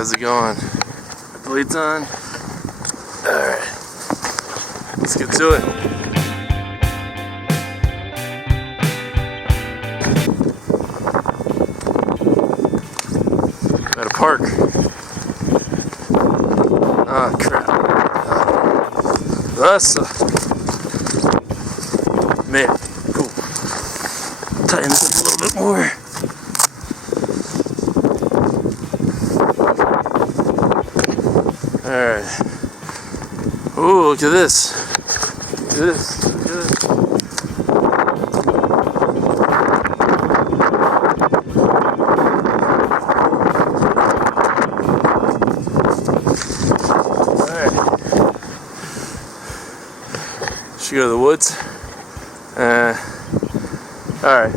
how's it going? Blades on? Alright, let's get to it. At a park. Ah, crap. That's man, cool. Tighten this up a little bit more. Alright. Ooh, look at this. Look at this. Look at this. Alright. Should go to the woods. Alright.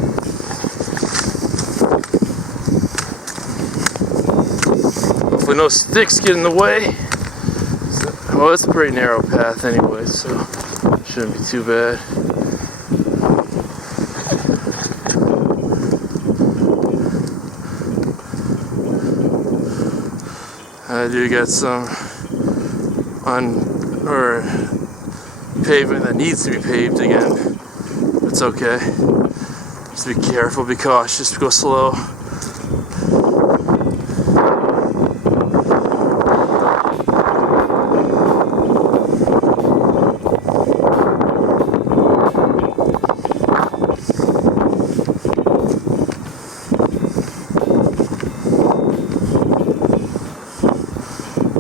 Hopefully no sticks get in the way. Well, it's a pretty narrow path anyway, so it shouldn't be too bad. I do got some pavement that needs to be paved again. It's okay. Just be careful, be cautious, go slow.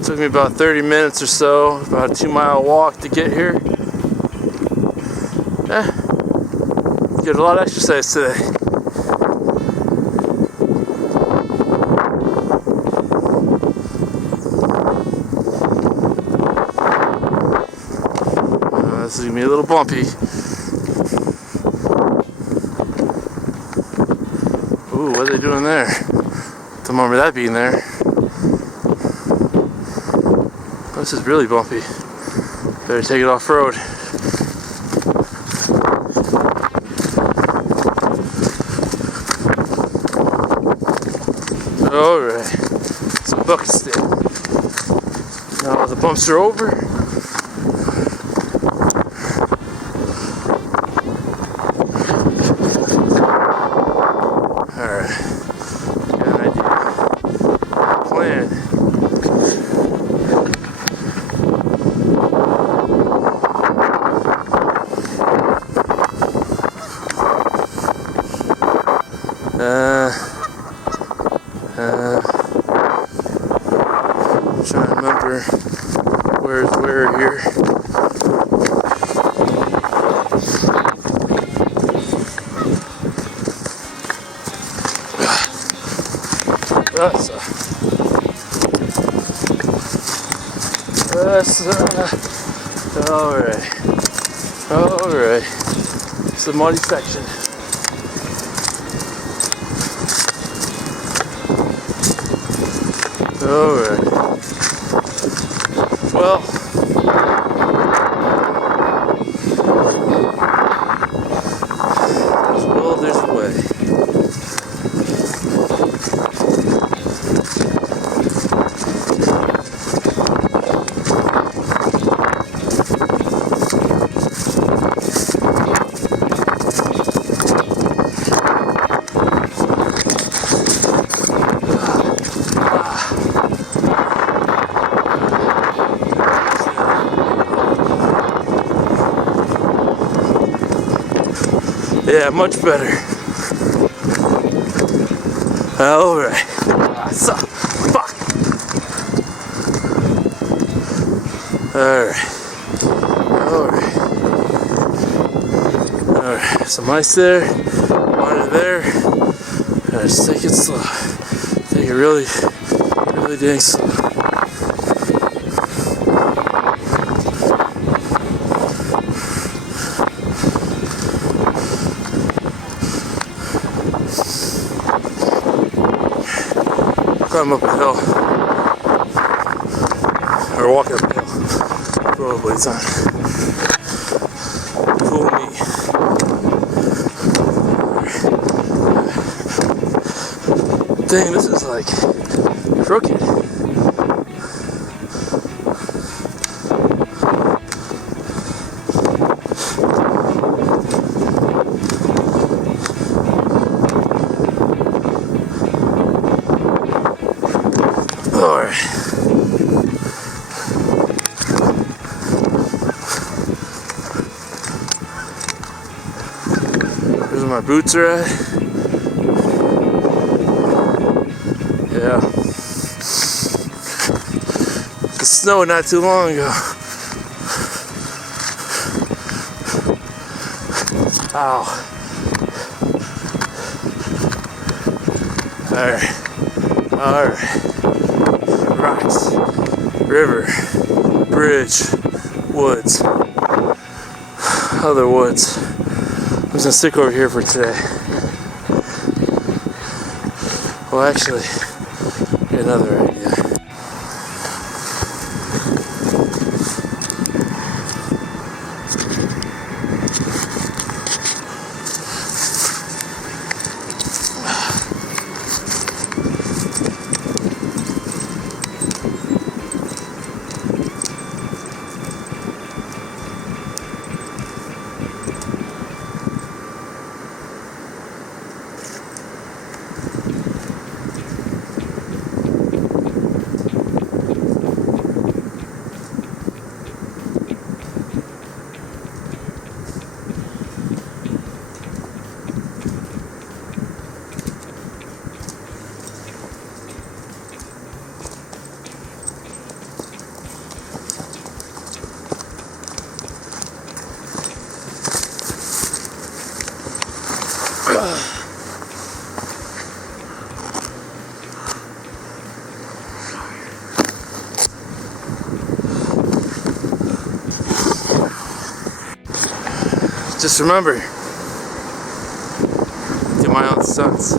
Took me about 30 minutes or so, about a 2-mile walk to get here. Get a lot of exercise today. This is gonna be a little bumpy. Ooh, what are they doing there? Don't remember that being there. This is really bumpy. Better take it off road. Alright, so bucket stick. Now the bumps are over. Alright, got an idea. Plan. I'm trying to remember where's where here. Alright. Alright. It's the muddy section. Alright. Well, there's a way. Yeah, much better. Alright. So, fuck. Alright. Alright. Alright. Some ice there. Water there. Just take it slow. Take it really, really dang slow. Climb up a hill, or walk up a hill, rollerblades on. Fool me. Dang, this is like crooked. Alright. Here's where my boots are at. Yeah. It snowed not too long ago. Ow. Alright. Rocks, river, bridge, woods, other woods. I'm just gonna stick over here for today. Well, actually, another idea. Just remember, get my own stunts.